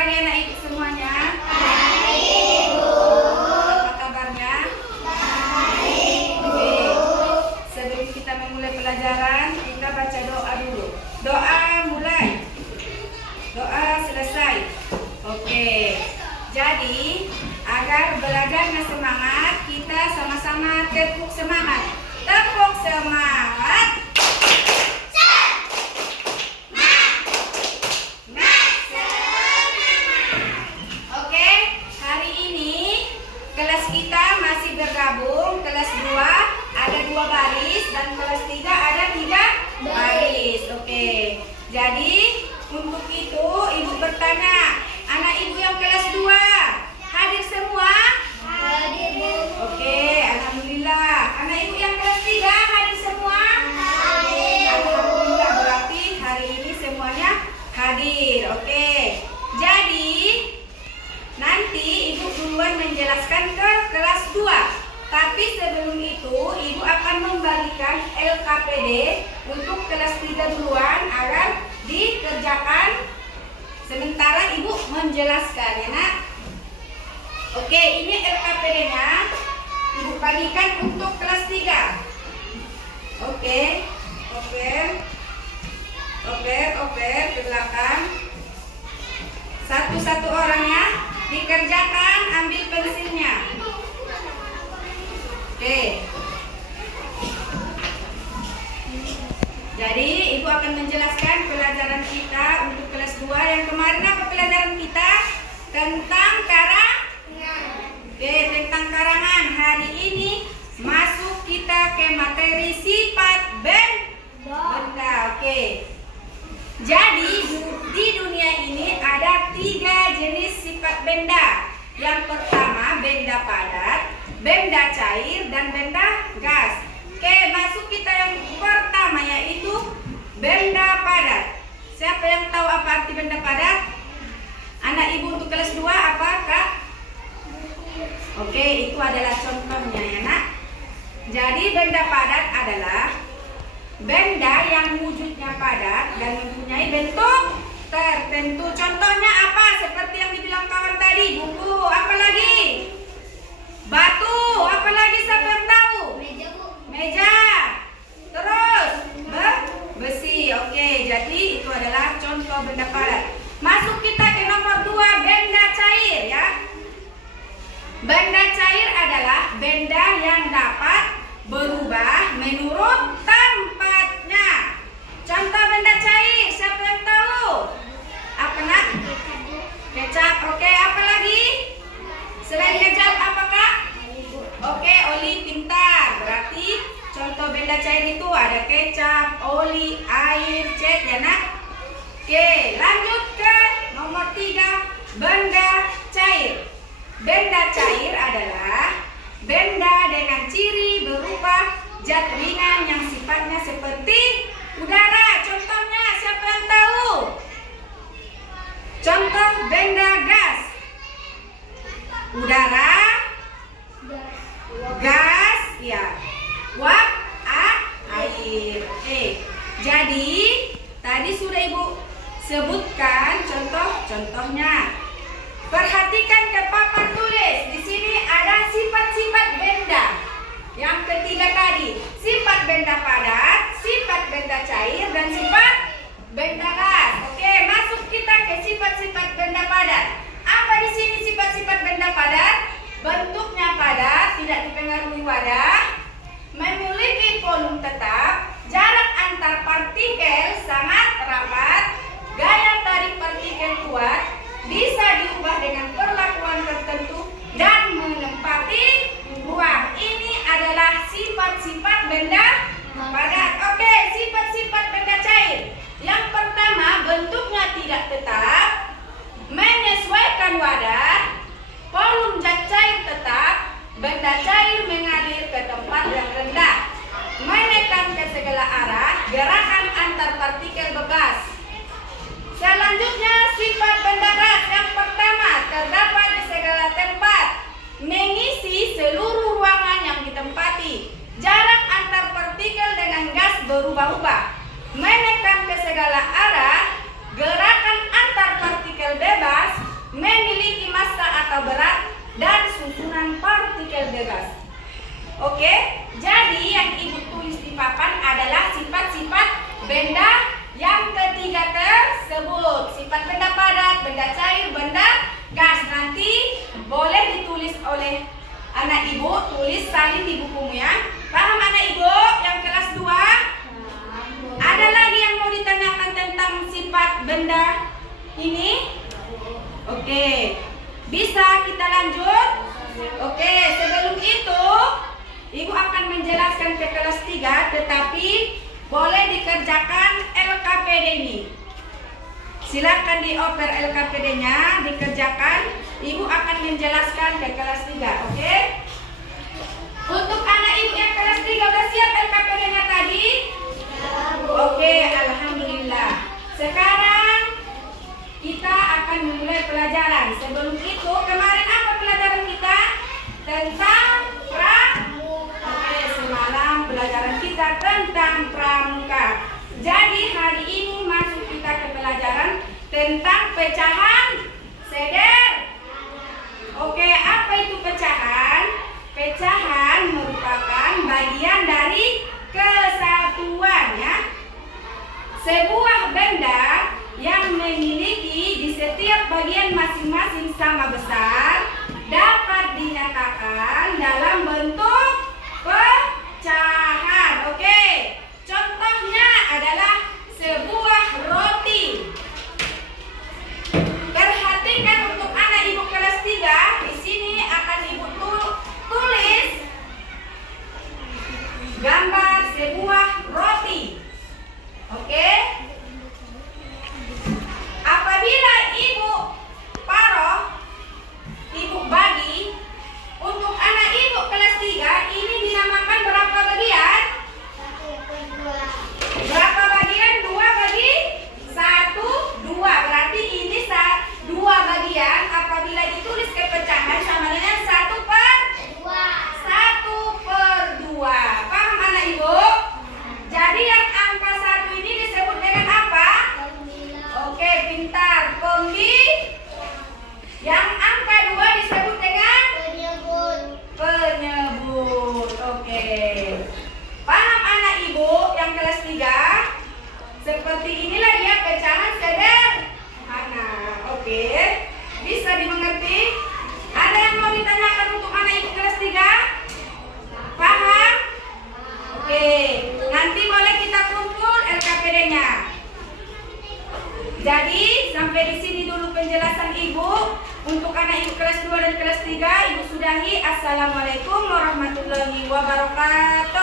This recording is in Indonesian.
pagi anak ibu semuanya. Baik, Bu. Apa kabarnya? Baik, Bu. Oke. Sebelum kita memulai pelajaran, kita baca doa dulu. Doa mulai. Doa selesai. Oke. Jadi, agar belajarnya semangat, kita sama-sama tepuk semangat. Tepuk semangat. Kelas kita masih bergabung, kelas 2 ada 2 baris dan kelas 3 ada 3 baris. Oke. Jadi untuk itu ibu bertanya, anak ibu yang kelas 2 hadir semua? Hadir, Bu. Oke, alhamdulillah. Anak ibu yang kelas 3 hadir semua? Hadir. Alhamdulillah, berarti hari ini semuanya hadir. Oke. Jadi nanti ibu duluan menjelaskan ke kelas 2. Tapi sebelum itu ibu akan membagikan LKPD untuk kelas 3 duluan agar dikerjakan sementara ibu menjelaskan ya nak. Oke, ini LKPD-nya ibu bagikan untuk kelas 3. Oke, oper ke belakang. Satu-satu orang ya. Dikerjakan, ambil pensilnya. Oke. Jadi ibu akan menjelaskan pelajaran kita untuk kelas 2. Yang kemarin apa pelajaran kita? Tentang tentang karangan. Hari ini masuk kita ke materi sifat benda. Oke. Jadi di dunia ini ada 3 jenis sifat benda. Yang pertama benda padat, benda cair, dan benda gas. Oke, masuk kita yang pertama yaitu benda padat. Siapa yang tahu apa arti benda padat? Anak ibu untuk kelas 2 apa kak? Oke, itu adalah contohnya ya nak. Jadi benda padat adalah benda yang wujudnya padat dan mempunyai bentuk tertentu. Contohnya apa? Seperti yang dibilang kawan tadi, buku. Apa lagi? Batu. Apa lagi siapa yang tahu? Meja, Bu. Meja. Terus besi. Oke, jadi itu adalah contoh benda padat. Masuk kita ke nomor 2, benda cair ya. Benda cair adalah benda yang dapat berubah menurut tempatnya. Contoh benda cair, siapa yang tahu? Apa nak? Kecap. Oke, apa lagi? Selain kecap apa kak? Oke, oli, pintar. Berarti contoh benda cair itu ada kecap, oli, air, cat ya nak. Oke, lanjut ke nomor 3, benda cair. Benda cair adalah benda dengan ciri berupa zat ringan yang sifatnya seperti udara. Contohnya siapa yang tahu? Contoh benda gas. Udara, gas, ya. Uap, air. Jadi tadi sudah ibu sebutkan contoh-contohnya. Perhatikan ke papan tulis. Di sini ada sifat-sifat benda. Yang ketiga tadi, sifat benda padat, sifat benda cair, dan sifat benda gas. Oke, masuk kita ke sifat-sifat benda padat. Apa di sini sifat-sifat benda padat? Bentuknya padat, tidak dipengaruhi wadah, memiliki volume tetap, jarak antar partikel sangat rapat, gaya tarik partikel kuat, bisa diubah dengan perlakuan tertentu, dan menempati ruang. Ini adalah sifat-sifat benda padat. Oke, sifat-sifat benda cair. Yang pertama, bentuknya tidak tetap, menyesuaikan wadah, volume zat cair tetap, benda cair mengalir ke tempat yang rendah, menekan ke segala arah, gerakan antar partikel bebas. Selanjutnya sifat benda gas. Yang pertama, terdapat di segala tempat, mengisi seluruh ruangan yang ditempati, jarak antar partikel dengan gas berubah-ubah, menekan ke segala arah, gerakan antar partikel bebas, atau berat, dan susunan partikel bebas. Oke, jadi yang Ibu tulis di papan adalah sifat-sifat benda yang ketiga tersebut. Sifat benda padat, benda cair, benda gas. Nanti boleh ditulis oleh anak Ibu, tulis salin di bukumu ya. Paham anak Ibu yang kelas 2? Ada lagi yang mau ditanyakan tentang sifat benda ini? Oke, bisa kita lanjut? Oke, sebelum itu Ibu akan menjelaskan ke kelas 3, tetapi boleh dikerjakan LKPD ini. Silakan dioper LKPD-nya, dikerjakan. Ibu akan menjelaskan ke kelas 3, oke? Untuk anak Ibu yang kelas 3 udah siap LKPD-nya tadi? Oke, alhamdulillah. Sekarang kita akan memulai pelajaran. Sebelum itu, kemarin apa pelajaran kita? Tentang Oke, semalam pelajaran kita tentang pramuka. Jadi hari ini masuk kita ke pelajaran tentang pecahan seder. Oke, apa itu pecahan? Pecahan merupakan bagian dari kesatuan ya. Sebuah benda yang memiliki di setiap bagian masing-masing sama besar dapat dinyatakan dalam bentuk pecahan. Oke, contohnya adalah sebuah roti. Perhatikan untuk anak Ibu kelas 3, di sini akan Ibu tulis gambar sebuah roti. Oke? Apabila Ibu paroh, Ibu bagi, untuk anak Ibu kelas 3 ini dinamakan berapa bagian? Berapa bagian? 2 bagi 1, 2. Berarti ini 2 bagian. Apabila ditulis ke pecahan sama dengan 1/2. Paham anak Ibu? Jadi yang angka 1 ini disebut dengan apa? Oke, pintar. Yang angka 2 disebut dengan penyebut. Oke. Paham anak Ibu yang kelas 3? Seperti inilah dia pecahan sederhana. Oke. Bisa dimengerti? Ada yang mau ditanyakan untuk anak Ibu kelas 3? Paham? Oke. Nanti boleh kita kumpul LKPD-nya. Jadi sampai di sini dulu penjelasan Ibu. Untuk anak Ibu kelas 2 dan kelas 3 Ibu sudahi. Assalamualaikum warahmatullahi wabarakatuh.